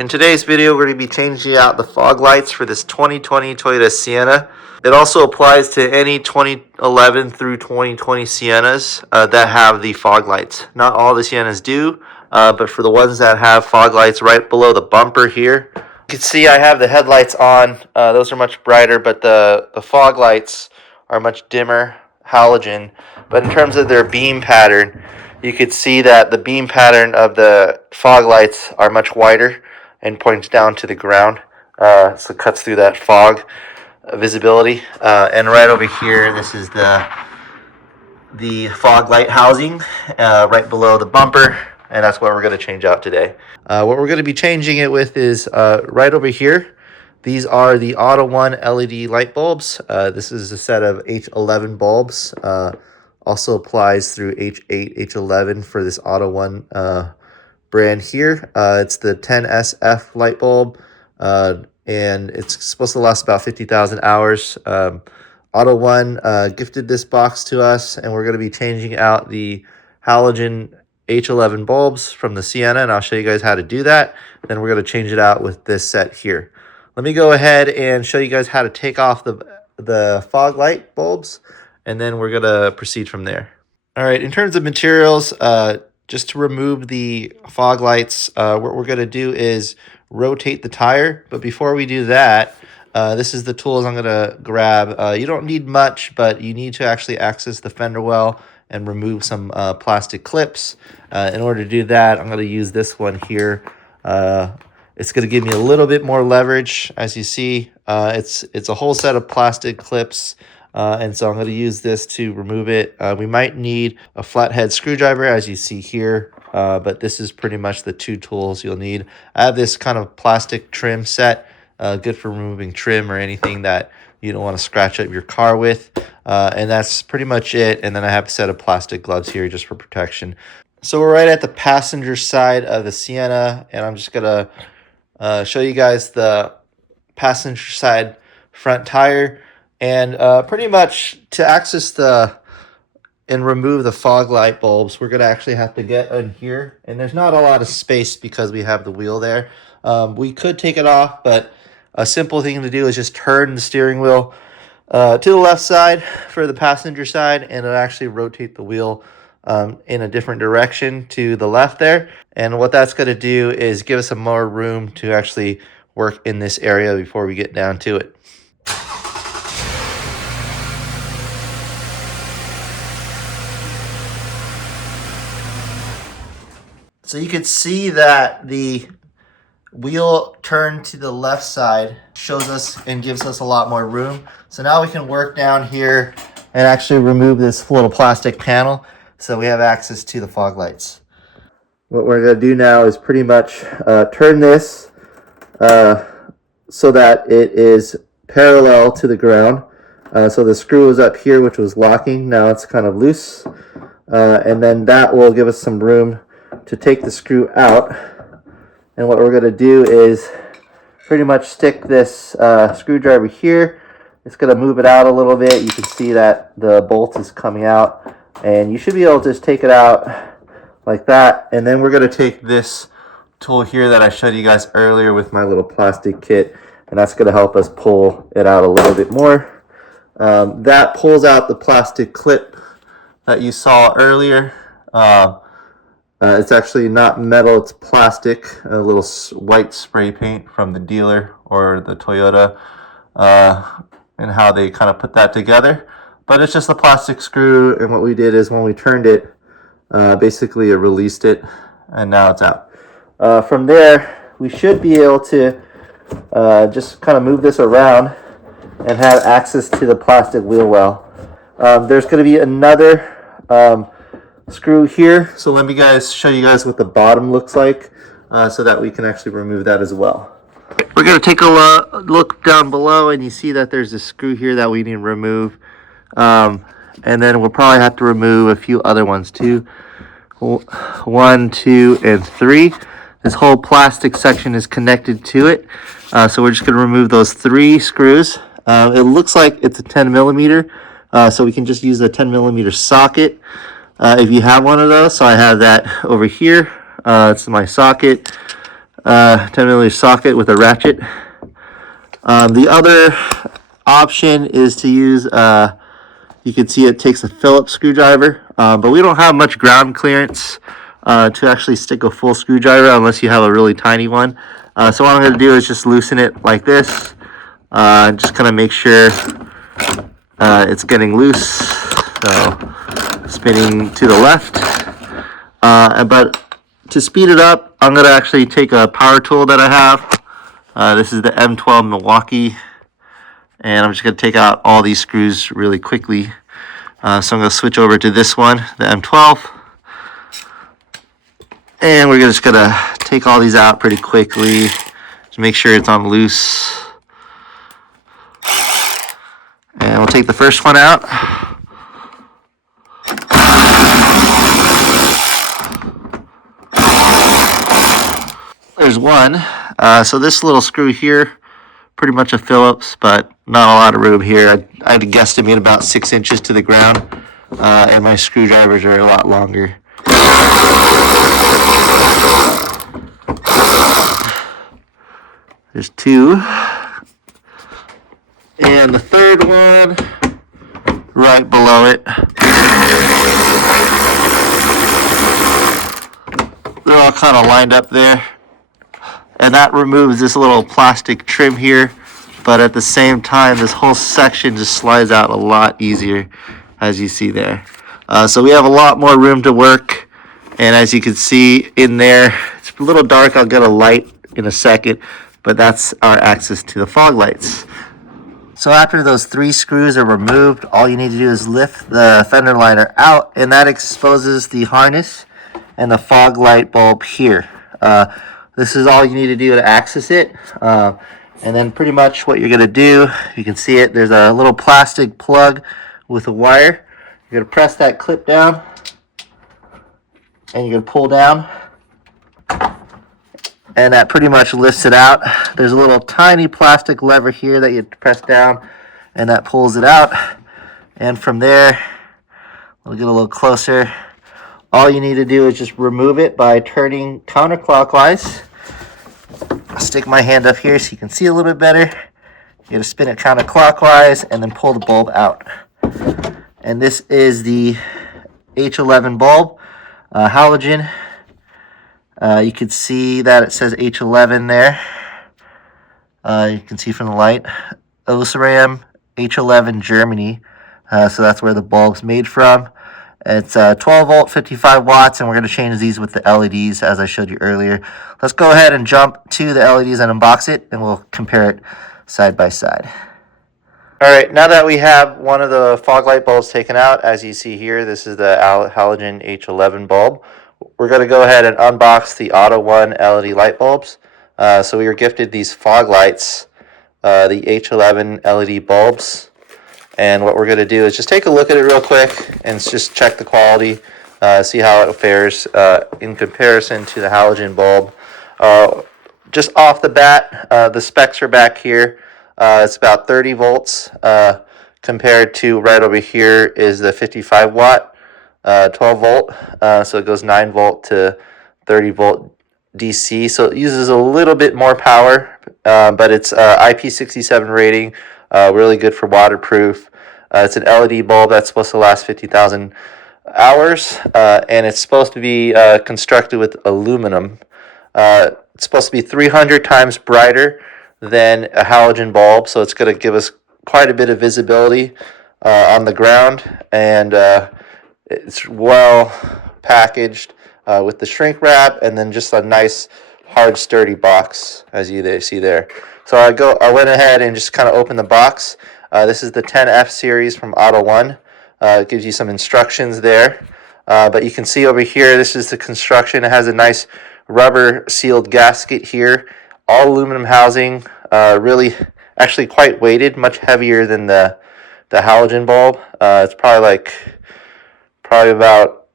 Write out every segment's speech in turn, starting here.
In today's video, we're going to be changing out the fog lights for this 2020 Toyota Sienna. It also applies to any 2011 through 2020 Siennas that have the fog lights. Not all the Siennas do, but for the ones that have fog lights right below the bumper here, you can see I have the headlights on. Those are much brighter, but the fog lights are much dimmer, halogen. But in terms of their beam pattern, you could see that the beam pattern of the fog lights are much wider and points down to the ground, so it cuts through that fog visibility. And right over here, this is the fog light housing right below the bumper, and that's what we're going to change out today. What we're going to be changing it with is right over here. These are the AutoOne LED light bulbs. This is a set of H11 bulbs. Also applies through H8, H11 for this AutoOne brand here. It's the 10SF light bulb, and it's supposed to last about 50,000 hours. AutoOne gifted this box to us, and we're going to be changing out the halogen H11 bulbs from the Sienna, and I'll show you guys how to do that. Then we're going to change it out with this set here. Let me go ahead and show you guys how to take off the fog light bulbs, and then we're going to proceed from there. All right, in terms of materials, just to remove the fog lights, what we're going to do is rotate the tire. But before we do that, this is the tools I'm going to grab. You don't need much, but you need to actually access the fender well and remove some plastic clips. In order to do that, I'm going to use this one here. It's going to give me a little bit more leverage. As you see, it's a whole set of plastic clips. And so I'm going to use this to remove it. We might need a flathead screwdriver, as you see here, but this is pretty much the two tools you'll need. I have this kind of plastic trim set, good for removing trim or anything that you don't want to scratch up your car with. And that's pretty much it. And then I have a set of plastic gloves here just for protection. So we're right at the passenger side of the Sienna, and I'm just going to show you guys the passenger side front tire. And pretty much to access and remove the fog light bulbs, we're going to actually have to get in here. And there's not a lot of space because we have the wheel there. We could take it off, but a simple thing to do is just turn the steering wheel to the left side for the passenger side, and it'll actually rotate the wheel in a different direction to the left there. And what that's going to do is give us some more room to actually work in this area before we get down to it. So you can see that the wheel turned to the left side shows us and gives us a lot more room. So now we can work down here and actually remove this little plastic panel so we have access to the fog lights. What we're going to do now is pretty much turn this so that it is parallel to the ground. So the screw is up here, which was locking. Now it's kind of loose. And then that will give us some room to take the screw out. And what we're going to do is pretty much stick this screwdriver here. It's going to move it out a little bit. You can see that the bolt is coming out, and you should be able to just take it out like that. And then we're going to take this tool here that I showed you guys earlier with my little plastic kit, and that's going to help us pull it out a little bit more. That pulls out the plastic clip that you saw earlier. It's actually not metal, it's plastic, a little white spray paint from the dealer or the Toyota, and how they kind of put that together. But it's just a plastic screw, and what we did is when we turned it, basically it released it, and now it's out. From there, we should be able to just kind of move this around and have access to the plastic wheel well. There's going to be another screw here, so let me show you guys what the bottom looks like, so that we can actually remove that as well. We're going to take a look down below, and you see that there's a screw here that we need to remove, and then we'll probably have to remove a few other ones too. 1, 2, and 3. This whole plastic section is connected to it, so we're just going to remove those 3 screws. It looks like it's a 10 millimeter, so we can just use a 10 millimeter socket. If you have one of those, so I have that over here. It's my socket. 10mm socket with a ratchet. The other option is to use, you can see it takes a Phillips screwdriver, but we don't have much ground clearance to actually stick a full screwdriver unless you have a really tiny one. So what I'm going to do is just loosen it like this, just kind of make sure it's getting loose. So spinning to the left, but to speed it up, I'm going to actually take a power tool that I have. This is the M12 Milwaukee, and I'm just going to take out all these screws really quickly. So I'm going to switch over to this one, the M12, and we're just going to take all these out pretty quickly to make sure it's on loose. And we'll take the first one out. There's one. So this little screw here, pretty much a Phillips, but not a lot of room here. I'd guesstimate about 6 inches to the ground, and my screwdrivers are a lot longer. There's two. And the third one, right below it. They're all kind of lined up there. And that removes this little plastic trim here, but at the same time, this whole section just slides out a lot easier, as you see there. So we have a lot more room to work, and as you can see in there, it's a little dark. I'll get a light in a second, but that's our access to the fog lights. So after those 3 screws are removed, all you need to do is lift the fender liner out, and that exposes the harness and the fog light bulb here. This is all you need to do to access it. And then pretty much what you're going to do, you can see it, there's a little plastic plug with a wire. You're going to press that clip down, and you're going to pull down, and that pretty much lifts it out. There's a little tiny plastic lever here that you press down, and that pulls it out. And from there, we'll get a little closer. All you need to do is just remove it by turning counterclockwise. I'll stick my hand up here so you can see a little bit better. You gotta spin it counterclockwise and then pull the bulb out. And this is the H11 bulb, halogen. You can see that it says H11 there. You can see from the light. Osram H11 Germany. So that's where the bulb's made from. It's 12 volt, 55 watts, and we're going to change these with the LEDs as I showed you earlier. Let's go ahead and jump to the LEDs and unbox it, and we'll compare it side by side. All right, now that we have one of the fog light bulbs taken out, as you see here, this is the halogen H11 bulb. We're going to go ahead and unbox the AutoOne LED light bulbs. So we were gifted these fog lights, the H11 LED bulbs. And what we're going to do is just take a look at it real quick and just check the quality, see how it fares in comparison to the halogen bulb. Just off the bat, the specs are back here. It's about 30 volts compared to right over here is the 55 watt, 12 volt. So it goes 9 volt to 30 volt DC. So it uses a little bit more power, but it's IP67 rating, really good for waterproof. It's an LED bulb that's supposed to last 50,000 hours, and it's supposed to be constructed with aluminum. It's supposed to be 300 times brighter than a halogen bulb, so it's going to give us quite a bit of visibility on the ground, and it's well packaged with the shrink wrap, and then just a nice hard sturdy box as you see there. So I went ahead and just kind of opened the box. This is the 10F series from AutoOne. It gives you some instructions there. But you can see over here, this is the construction. It has a nice rubber sealed gasket here. All aluminum housing, really actually quite weighted, much heavier than the halogen bulb. It's probably about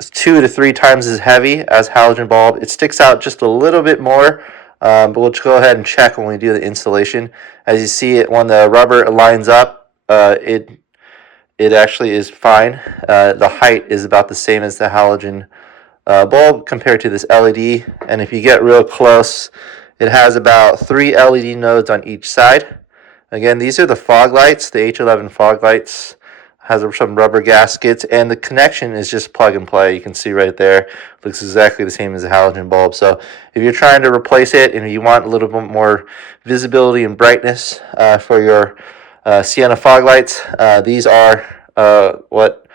2 to 3 times as heavy as halogen bulb. It sticks out just a little bit more. But we'll just go ahead and check when we do the installation. As you see it, when the rubber lines up, it actually is fine. The height is about the same as the halogen bulb compared to this LED. And if you get real close, it has about 3 LED nodes on each side. Again, these are the fog lights, the H11 fog lights. Has some rubber gaskets, and the connection is just plug and play. You can see right there, looks exactly the same as a halogen bulb. So if you're trying to replace it and you want a little bit more visibility and brightness for your Sienna fog lights, these are what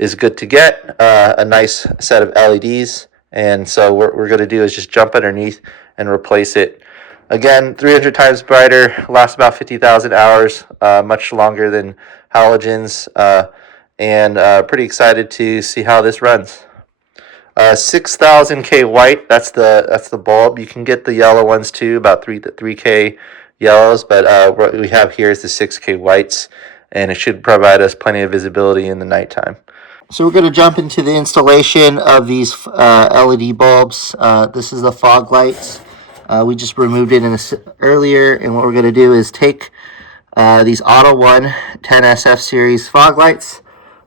is good to get, a nice set of LEDs. And so what we're going to do is just jump underneath and replace it. Again, 300 times brighter, lasts about 50,000 hours, much longer than halogens, and pretty excited to see how this runs. 6,000K white, that's the bulb. You can get the yellow ones too, about 3K yellows, but what we have here is the 6K whites, and it should provide us plenty of visibility in the nighttime. So we're going to jump into the installation of these LED bulbs. This is the fog lights. We just removed it earlier, and what we're going to do is take these AutoOne 10SF series fog lights,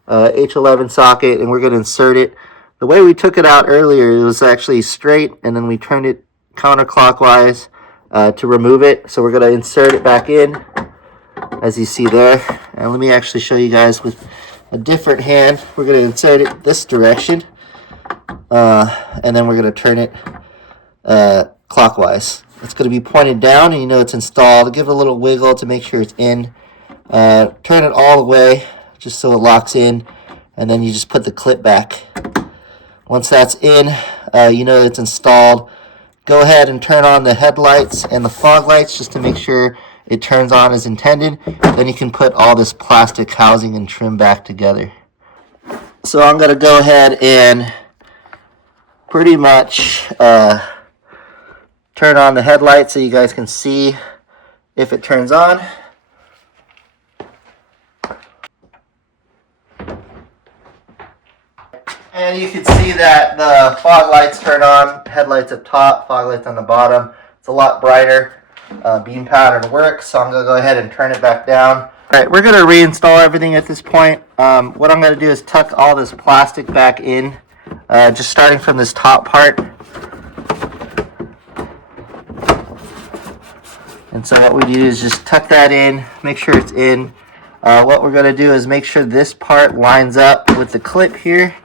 H11 socket, and we're going to insert it. The way we took it out earlier, it was actually straight, and then we turned it counterclockwise to remove it. So we're going to insert it back in, as you see there. And let me actually show you guys with a different hand. We're going to insert it this direction, and then we're going to turn it clockwise. It's going to be pointed down, and you know it's installed. Give it a little wiggle to make sure it's in. Turn it all the way just so it locks in, and then you just put the clip back. Once that's in, you know it's installed. Go ahead and turn on the headlights and the fog lights just to make sure it turns on as intended. Then you can put all this plastic housing and trim back together. So I'm going to go ahead and pretty much turn on the headlights so you guys can see if it turns on. And you can see that the fog lights turn on, headlights up top, fog lights on the bottom. It's a lot brighter. Beam pattern works, so I'm going to go ahead and turn it back down. Alright, we're going to reinstall everything at this point. What I'm going to do is tuck all this plastic back in, just starting from this top part. And so what we do is just tuck that in, make sure it's in. What we're going to do is make sure this part lines up with the clip here.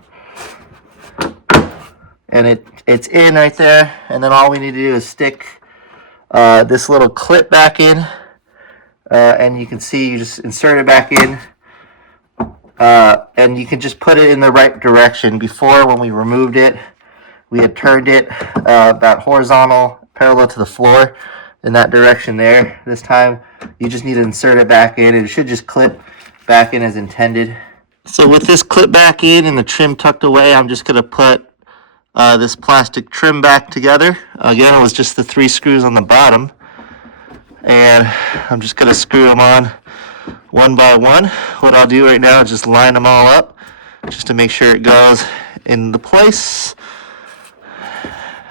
And it's in right there. And then all we need to do is stick this little clip back in. And you can see you just insert it back in. And you can just put it in the right direction. Before, when we removed it, we had turned it about horizontal, parallel to the floor, in that direction there. This time you just need to insert it back in, and it should just clip back in as intended. So with this clip back in and the trim tucked away, I'm just going to put this plastic trim back together. Again, it was just the 3 screws on the bottom, and I'm just going to screw them on one by one. What I'll do right now is just line them all up just to make sure it goes into place,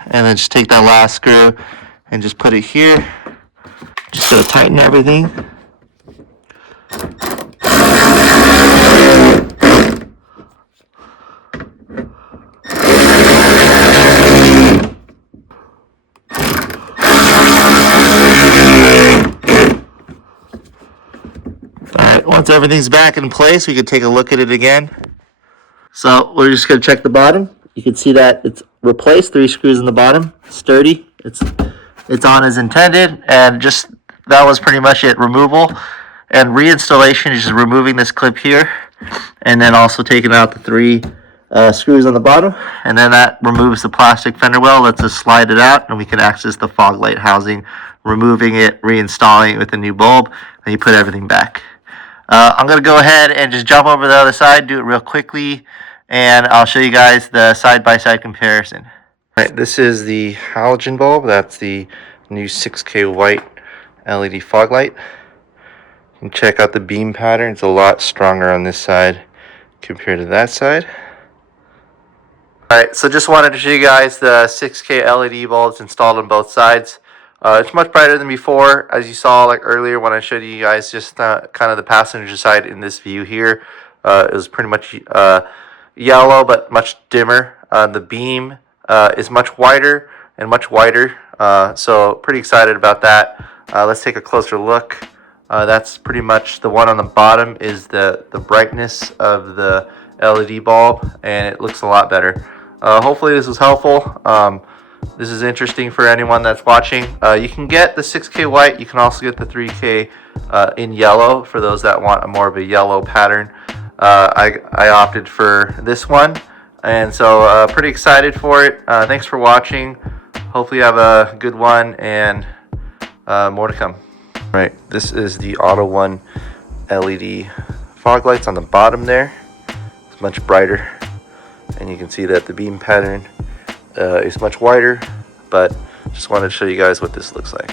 and then just take that last screw and just put it here. Just going to tighten everything. Alright, once everything's back in place, we can take a look at it again. So we're just going to check the bottom. You can see that it's replaced, 3 screws in the bottom, sturdy. It's on as intended, and just that was pretty much it. Removal and reinstallation is just removing this clip here, and then also taking out the 3 screws on the bottom, and then that removes the plastic fender well, lets us slide it out, and we can access the fog light housing, removing it, reinstalling it with a new bulb, and you put everything back. I'm going to go ahead and just jump over the other side, do it real quickly, and I'll show you guys the side-by-side comparison. Right, this is the halogen bulb. That's the new 6K white LED fog light. You can check out the beam pattern. It's a lot stronger on this side compared to that side. Alright, so just wanted to show you guys the 6K LED bulbs installed on both sides. It's much brighter than before, as you saw like earlier when I showed you guys just kind of the passenger side in this view here. It was pretty much yellow, but much dimmer. The beam is much wider and much wider, so pretty excited about that. Let's take a closer look. That's pretty much the one on the bottom is the brightness of the LED bulb, and it looks a lot better. Hopefully this was helpful. This is interesting for anyone that's watching. You can get the 6K white. You can also get the 3K in yellow for those that want a more of a yellow pattern. I opted for this one, and so pretty excited for it. Thanks for watching. Hopefully you have a good one, and more to come. Right, this is the AutoOne LED fog lights on the bottom there. It's much brighter, and you can see that the beam pattern is much wider, but just wanted to show you guys what this looks like.